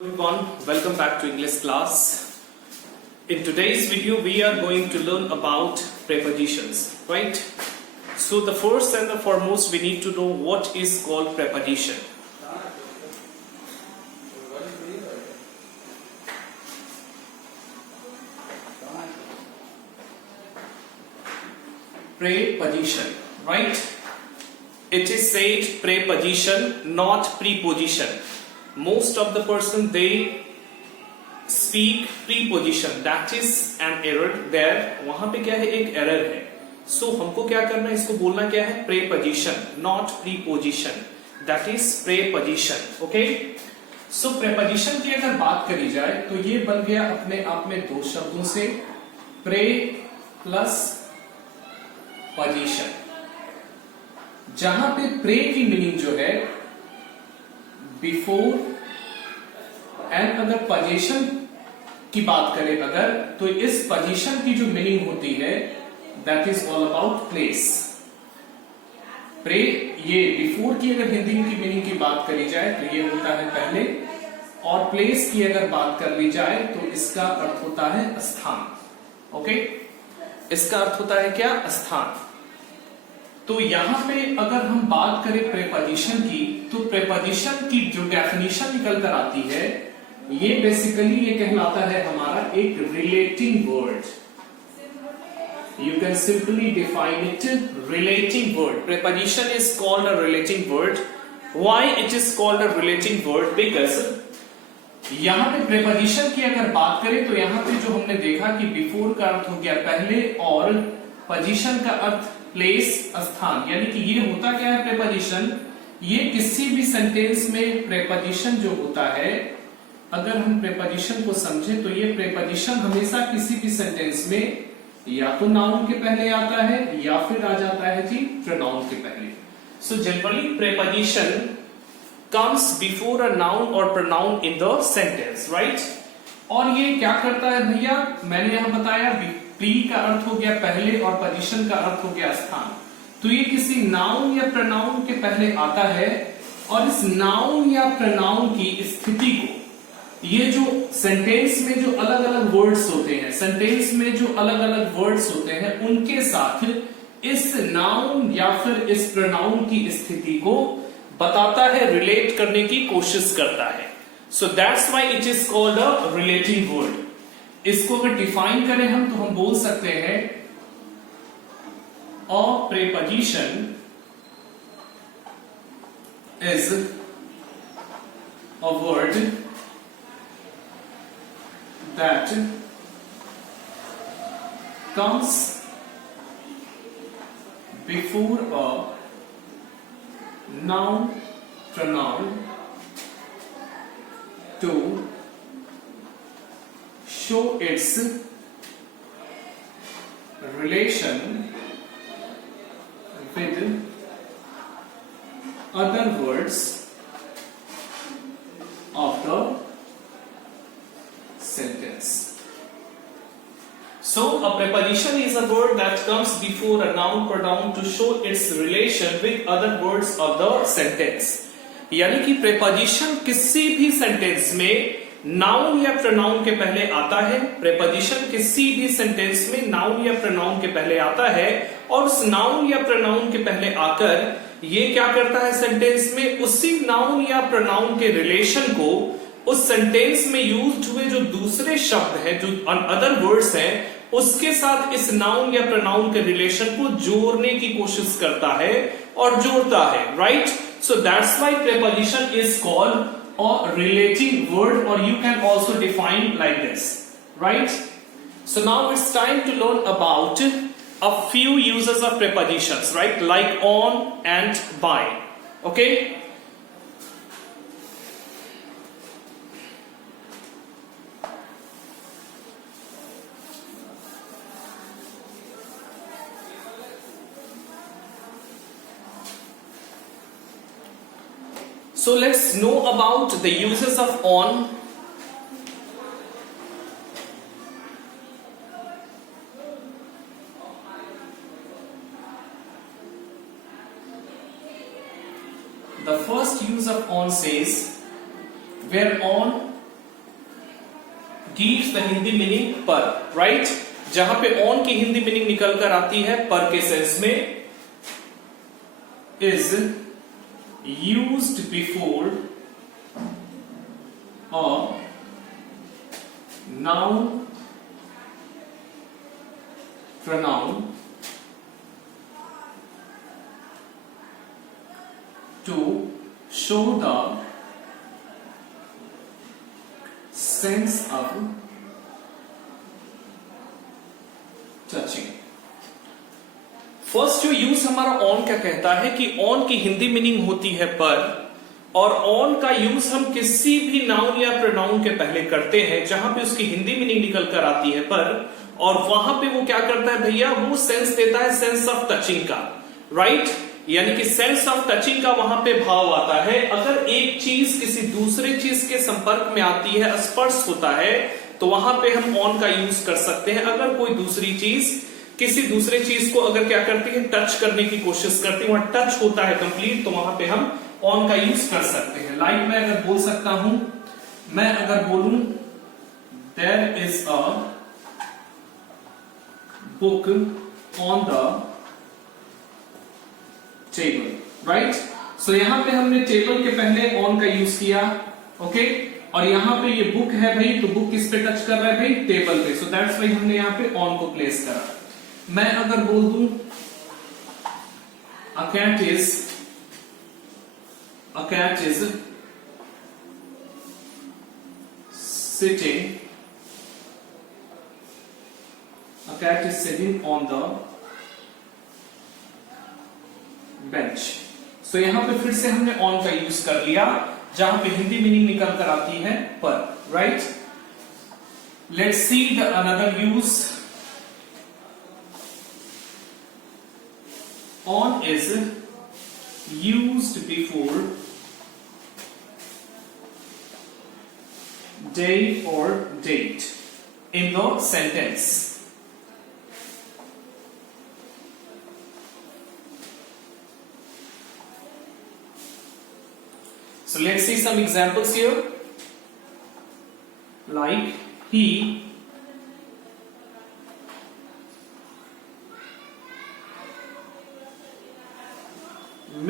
Everyone, welcome back to English class. In today's video we are going to learn about prepositions, right? So the first and the foremost we need to know what is called preposition. Preposition, right? It is said preposition, not preposition. Most of the person they speak preposition, that is an error there. वहां पे क्या है, एक error है. So हमको क्या करना है, इसको बोलना क्या है, preposition, not preposition. That is preposition. Okay? So preposition की अगर बात करी जाए तो ये बन गया अपने आप में दो शब्दों से, pre plus position. जहां पे pre की मीनिंग जो है बिफोर, एंड अगर पोजीशन की बात करें अगर, तो इस पोजीशन की जो मीनिंग होती है that is all about place. Pray, ये बिफोर की अगर हिंदी की मीनिंग की बात करी जाए तो ये होता है पहले, और प्लेस की अगर बात कर ली जाए तो इसका अर्थ होता है स्थान. ओके, इसका अर्थ होता है क्या, स्थान. तो यहां पे अगर हम बात करें प्रेपोजिशन की, तो प्रेपोजिशन की जो डेफिनेशन निकल कर आती है, ये बेसिकली ये कहलाता है हमारा एक relating word. You can simply define it relating word. Preposition is called a relating word. Why it is called a relating word? Because यहां पे प्रेपोजिशन की अगर बात करें तो यहां पे जो हमने देखा कि बिफोर का अर्थ हो गया पहले, और पोजीशन का अर्थ प्लेस, स्थान. यानी कि ये होता क्या है प्रेपोजिशन, ये किसी भी सेंटेंस में प्रेपोजिशन जो होता है, अगर हम प्रेपोजिशन को समझे तो ये प्रेपोजिशन हमेशा किसी भी सेंटेंस में या तो नाउन के पहले आता है या फिर आ जाता है जी प्रोनाउन के पहले. So generally preposition comes before a noun और pronoun in the sentence, right? और ये क्या करता है भैया, मैंने यहां बताया प्री का अर्थ हो गया पहले और पोजीशन का अर्थ हो गया स्थान. तो ये किसी नाउन या प्रोनाउन के पहले आता है, और इस नाउन या प्रोनाउन की स्थिति को, ये जो सेंटेंस में जो अलग अलग वर्ड्स होते हैं, सेंटेंस में जो अलग अलग वर्ड्स होते हैं, उनके साथ इस नाउन या फिर इस प्रोनाउन की स्थिति को बताता है, रिलेट करने की कोशिश करता है. So that's why it is called a relating word. इसको अगर डिफाइन करें हम तो हम बोल सकते हैं a preposition is a word that comes before a noun, pronoun to show its relation with other words of the sentence. So a preposition is a word that comes before a noun, pronoun to show its relation with other words of the sentence. यानी कि preposition किसी भी sentence में noun या pronoun के पहले आता है. प्रेपोजिशन किसी भी सेंटेंस में नाउन या प्रोनाउन के पहले आता है, और उस नाउन या प्रोनाउन के पहले आकर ये क्या करता है, सेंटेंस में उसी नाउन या प्रोनाउन के रिलेशन को उस सेंटेंस में यूज हुए जो दूसरे शब्द हैं, जो अदर वर्ड्स हैं, उसके साथ इस नाउन या प्रोनाउन के रिलेशन को जोड़ने की कोशिश करता है और जोड़ता है, right? So that's why preposition is called a relating word, or you can also define like this, right? So now it's time to learn about a few uses of prepositions, right? Like on and by. Okay? So let's know about the uses of on. The first use of on says, where on gives the Hindi meaning पर, right. जहां पे on की Hindi meaning निकल कर आती है पर के सेंस में, is used before a noun pronoun to show the sense of touching। First जो यूज हमारा ऑन क्या कहता है कि ऑन की हिंदी मीनिंग होती है पर, और ऑन का यूज हम किसी भी नाउन या प्रोनाउन के पहले करते हैं जहां पे उसकी हिंदी मीनिंग निकल कर आती है पर, और वहां पे वो क्या करता है भैया, वो सेंस देता है सेंस ऑफ टचिंग का, राइट। यानी कि सेंस ऑफ टचिंग का वहां पे भाव आता है। अगर एक चीज किसी दूसरे चीज के संपर्क में आती है, स्पर्श होता है, तो वहां पे हम ऑन का यूज कर सकते हैं। अगर कोई दूसरी चीज किसी दूसरे चीज को अगर क्या करती है, टच करने की कोशिश करती है, वहां टच होता है कंप्लीट, तो वहां पे हम ऑन का यूज कर सकते हैं। लाइक मैं अगर बोल सकता हूं, मैं अगर बोलूं there is a book on the table, right. So यहां पे हमने टेबल के पहले ऑन का यूज किया, ओके। और यहां पे ये बुक है भाई, तो बुक किस पे टच कर रहा है भाई, टेबल पे। सो दैट्स व्हाई हमने यहां पे ऑन को प्लेस करा। मैं अगर बोल दूं a cat is sitting a cat is sitting on the bench। So यहां पे फिर से हमने ऑन का यूज कर लिया जहां पे हिंदी मीनिंग निकल कर आती है पर, right. Let's see the another use. On is used before day or date in the sentence। So let's see some examples here. Like he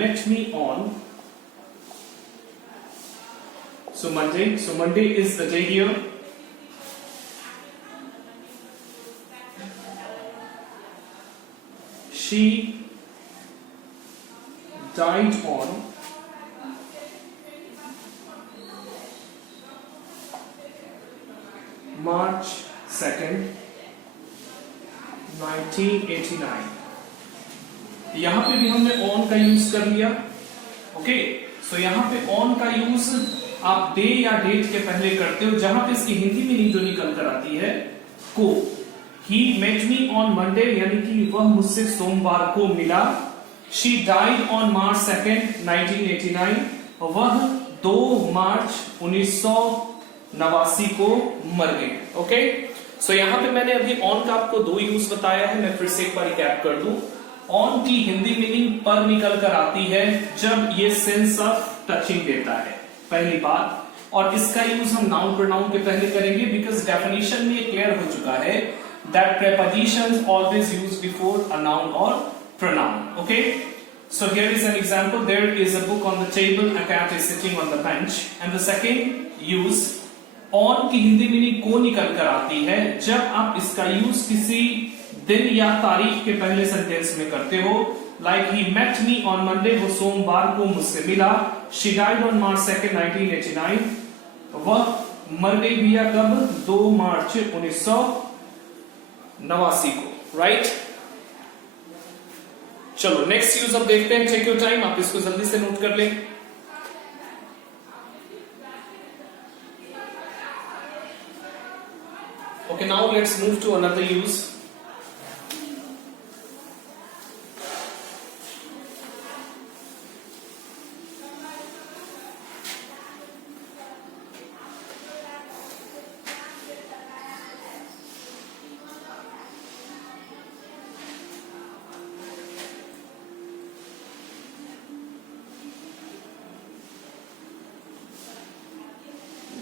met me on Monday। So Monday is the day here। She died on March 2nd, 1989। यहां पे भी हमने on का use कर लिया, okay. सो यहां पे on का यूज आप डे या डेट के पहले करते हो जहां पे इसकी हिंदी मीनिंग जो निकल कर आती है को। He met me on Monday, यानी कि वह मुझसे सोमवार को मिला। She died on March 2nd, 1989, वह 2 मार्च 1989 को मर गई, ओके। सो यहां पे मैंने अभी ऑन का आपको 2 यूज बताया है। मैं फिर से एक बार कैप कर दूं। ऑन की हिंदी मीनिंग पर निकल कर आती है जब ये सेंस ऑफ टचिंग देता है, पहली बात। और इसका यूज हम नाउन प्रोनाउन के पहले करेंगे बिकॉज डेफिनेशन में क्लियर हो चुका है that prepositions always used before a noun और pronoun, okay. So here is an example. There is a book on the table, a cat is sitting on the bench. And the second use, on की Hindi meaning को निकल कर आती है जब आप इसका यूज किसी दिन या तारीख के पहले सेंटेंस में करते हो। Like he met me on Monday, वो सोमवार को मुझसे मिला। She died on March 2nd, 1989, वह मर गई भैया कब, 2 मार्च 1989 को, राइट। चलो नेक्स्ट यूज अब देखते हैं। चेक योर टाइम, आप इसको जल्दी से नोट कर लें। Okay, now let's move to another use.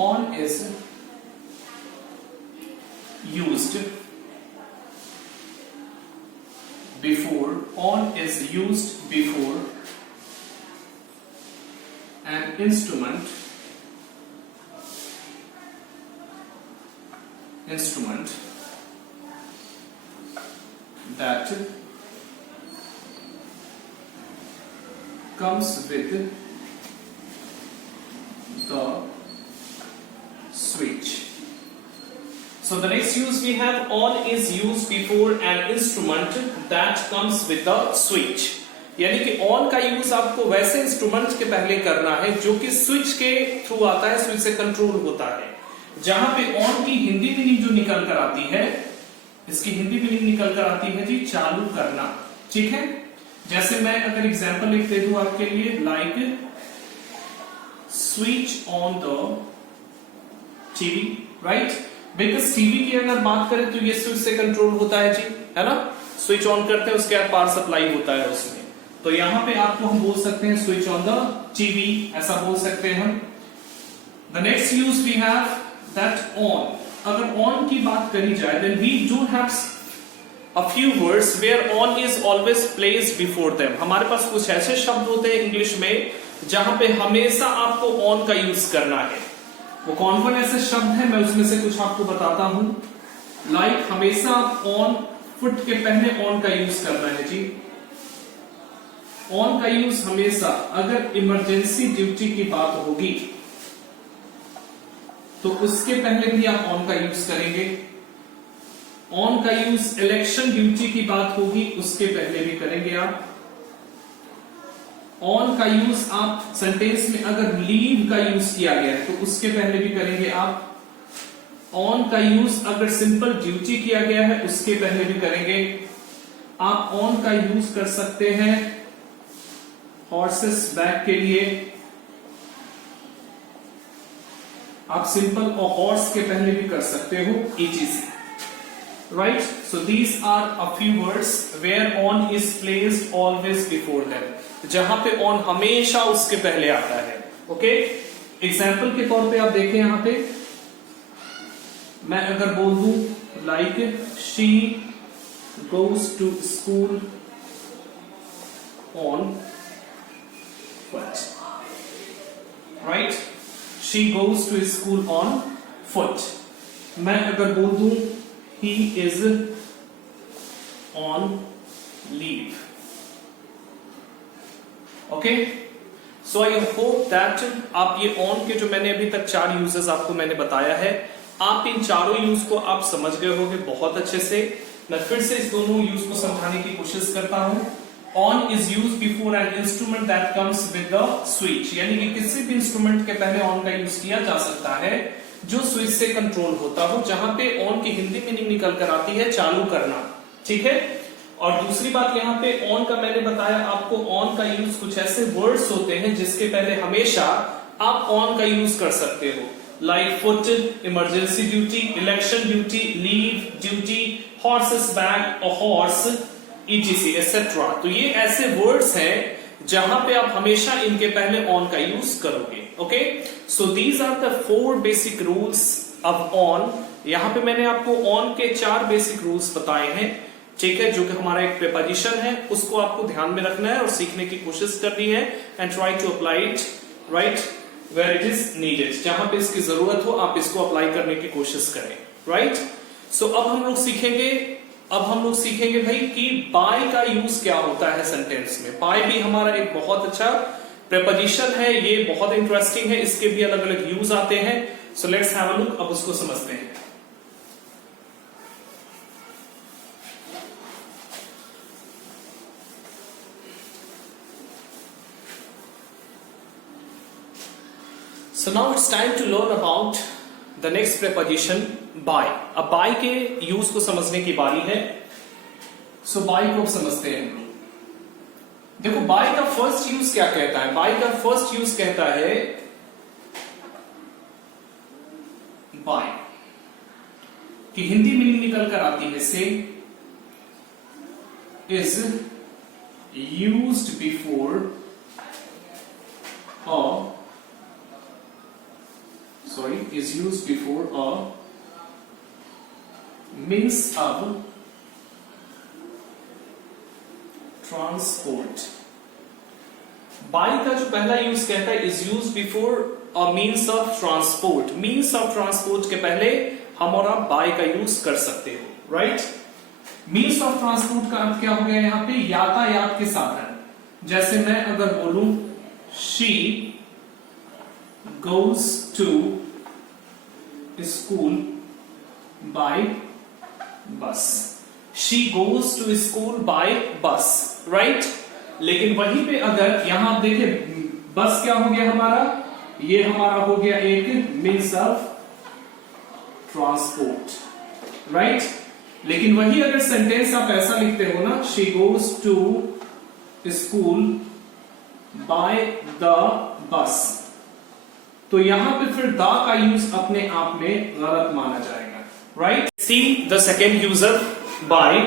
On is used before, on is used before an instrument that comes with the switch. So the next use we have, on is used before an instrument that comes with the switch. यानी कि on का use आपको वैसे instrument के पहले करना है जो कि स्विच के थ्रू आता है, स्विच से कंट्रोल होता है। जहां पे ऑन की हिंदी मीनिंग जो निकल कर आती है, इसकी हिंदी मीनिंग निकल कर आती है जी चालू करना। ठीक है, जैसे मैं अगर एग्जांपल लिख दे दूं आपके लिए, like switch on the TV, right? Because TV की अगर बात करें तो ये स्विच से कंट्रोल होता है जी, है ना? स्विच ऑन करते हैं, उसके बाद पावर सप्लाई होता है उसमें। तो यहां पे आपको हम बोल सकते हैं स्विच ऑन द टीवी, ऐसा बोल सकते हैं हम। The next use we have that on. अगर ऑन की बात करी जाए, then we do have a few words where on is always placed before them. हमारे पास कुछ ऐसे शब्द होते हैं इंग्लिश में जहां पे हमेशा आपको on का यूज करना है। वो कौन कौन ऐसे शब्द हैं, मैं उसमें से कुछ आपको बताता हूं। लाइक हमेशा on, फुट के पहले on का यूज करना है जी। on का यूज हमेशा, अगर इमरजेंसी ड्यूटी की बात होगी तो उसके पहले भी आप on का यूज करेंगे। ऑन का यूज इलेक्शन ड्यूटी की बात होगी, उसके पहले भी करेंगे आप। ऑन का यूज आप सेंटेंस में अगर लीव का यूज किया गया है तो उसके पहले भी करेंगे आप। ऑन का यूज अगर सिंपल ड्यूटी किया गया है उसके पहले भी करेंगे आप। ऑन का यूज कर सकते हैं हॉर्सेस बैक के लिए, आप सिंपल और हॉर्स के पहले भी कर सकते हो, etc. Right? So these are a few words where on is placed always before them. जहां पे on हमेशा उसके पहले आता है। ओके, एग्जाम्पल के तौर पे आप देखें यहां पे, मैं अगर बोल दूं like she goes to school on foot. Right? She goes to school on foot. मैं अगर बोल दूं he is on leave. Okay, so I hope that आप ये on के जो मैंने अभी तक 4 यूजेस आपको मैंने बताया है, आप इन चारों यूज को आप समझ गए होंगे बहुत अच्छे से। मैं फिर से इस दोनों यूज को समझाने की कोशिश करता हूं। on is used before an instrument that comes with the switch, यानी कि किसी भी इंस्ट्रूमेंट के पहले on का यूज किया जा सकता है जो स्विच से कंट्रोल होता हो। जहां पे ऑन की हिंदी मीनिंग निकल कर आती है चालू करना। ठीक है, और दूसरी बात यहां पे ऑन का मैंने बताया आपको, ऑन का यूज कुछ ऐसे वर्ड्स होते हैं जिसके पहले हमेशा आप ऑन का यूज कर सकते हो, like foot, emergency duty, election duty, leave duty, horses back और हॉर्स, etc. etc. तो ये ऐसे वर्ड्स हैं जहां पे आप हमेशा इनके पहले ऑन का यूज करोगे। Okay, so these are the 4 basic rules of on. यहां पे मैंने आपको ऑन के 4 बेसिक रूल्स बताए हैं। ठीक है, जो कि हमारा एक प्रीपोजिशन है, उसको आपको ध्यान में रखना है और सीखने की कोशिश करनी है and try to apply it right where it is needed. जहां पे इसकी जरूरत हो आप इसको अप्लाई करने की कोशिश करें, राइट? सो अब हम लोग सीखेंगे भाई कि बाय का यूज क्या होता है सेंटेंस में। बाय भी हमारा एक बहुत अच्छा प्रीपोजिशन है, ये बहुत इंटरेस्टिंग है, इसके भी अलग अलग यूज आते हैं। So let's have a look, अब उसको समझते हैं। So now it's time to learn about the next preposition by. अब by के यूज को समझने की बारी है। So by को अब समझते हैं हम लोग। देखो बाय का फर्स्ट यूज क्या कहता है? बाय का फर्स्ट यूज कहता है बाय की हिंदी मीनिंग निकल कर आती है से is used before is used before a means of transport। By का जो पहला यूज कहता है is use before a means of transport. Means of transport के पहले हम और आप बाई का यूज कर सकते हो, राइट। मीन्स ऑफ ट्रांसपोर्ट का अर्थ क्या हो गया यहाँ पे? यातायात के साधन। जैसे मैं अगर बोलूं she goes to school by bus। she goes to school by bus, right। लेकिन वहीं पे अगर यहां आप देखिए बस क्या हो गया हमारा? ये हमारा हो गया एक मीन्स ऑफ ट्रांसपोर्ट, राइट। लेकिन वही अगर सेंटेंस आप ऐसा लिखते हो ना, she goes to school by the bus, तो यहां पे फिर द का यूज अपने आप में गलत माना जाएगा, right. See the second user by.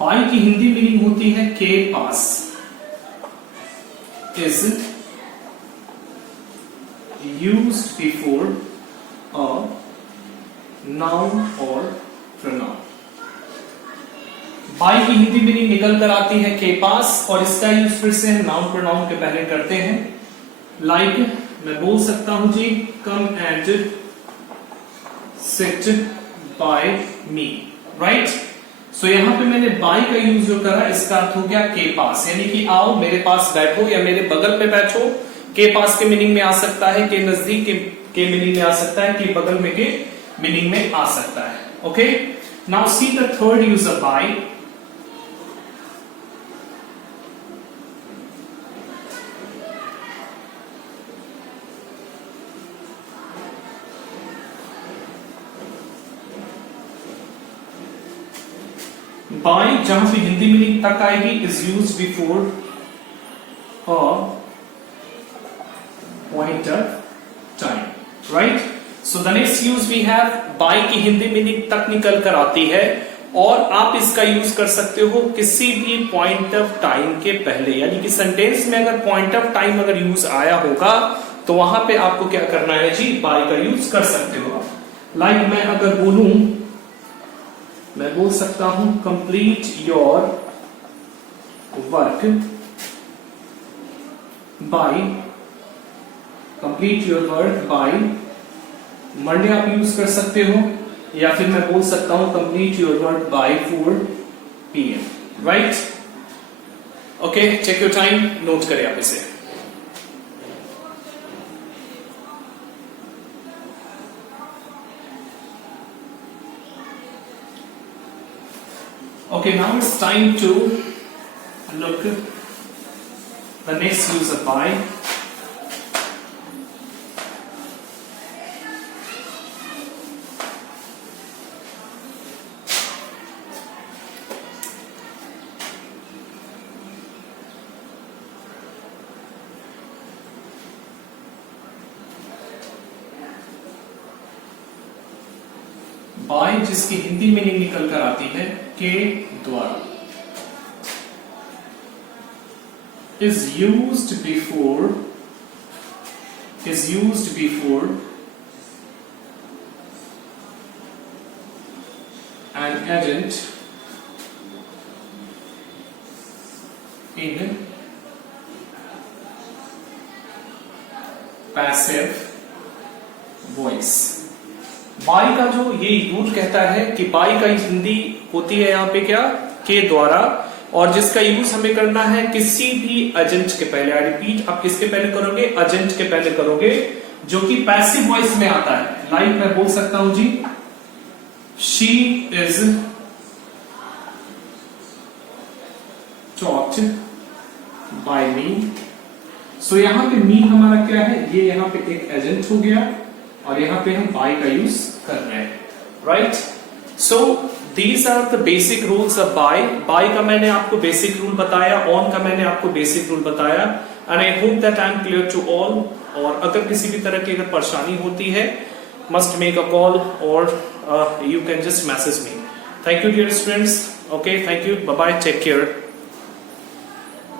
By की हिंदी मीनिंग होती है के पास। Is used before a noun और प्रोनाउन। बाय की हिंदी मीनिंग निकल कर आती है के पास, और इसका यूज फिर से हम नाउन प्रोनाउन के पहले करते हैं। लाइक मैं बोल सकता हूं जी come and sit by me, right. So यहां पे मैंने बाय का यूज जो करा, इसका अर्थ हो गया के पास, यानी कि आओ मेरे पास बैठो या मेरे बगल पे बैठो। के पास के मीनिंग में आ सकता है, के नजदीक के मीनिंग में आ सकता है, के बगल में के मीनिंग में आ सकता है। Okay, now see the third user by. By जहां पे हिंदी मीनिंग तक आएगी is use before a point of time, right. So the next use we have by की हिंदी मीनिंग तक निकल कर आती है, और आप इसका यूज कर सकते हो किसी भी पॉइंट ऑफ टाइम के पहले। यानी कि सेंटेंस में अगर पॉइंट ऑफ टाइम अगर यूज आया होगा तो वहां पे आपको क्या करना है जी? बाय का यूज कर सकते हो। लाइक मैं अगर बोलूं, मैं बोल सकता हूं complete your work by, complete your work by Monday आप यूज कर सकते हो, या फिर मैं बोल सकता हूं complete your work by 4 PM, राइट। Okay, check your time, note करें आप इसे। Okay, now it's time to look the next use of by. By जिसकी हिंदी मीनिंग निकल कर आती है के द्वारा, is used before an agent in passive voice। By का जो ये यूज कहता है कि बाई का हिंदी होती है यहाँ पे क्या? के द्वारा, और जिसका यूज हमें करना है किसी भी एजेंट के पहले। आई रिपीट, आप किसके पहले करोगे? एजेंट के पहले करोगे, जो कि पैसिव वॉइस में आता है। लाइक मैं बोल सकता हूं जी शी इज टॉक्ड बाय मी। सो यहां पे मी हमारा क्या है? ये यहां पे एक एजेंट हो गया, और यहां पे हम बाय का यूज कर रहे हैं, right. So these are the basic rules of by. By का मैंने आपको बेसिक रूल बताया, ऑन का मैंने आपको बेसिक रूल बताया, and I hope that I am clear to all. और अगर किसी भी तरह की अगर परेशानी होती है, मस्ट मेक अ कॉल और you can just message me. Thank you dear students. Okay, thank you. Bye bye. Take care.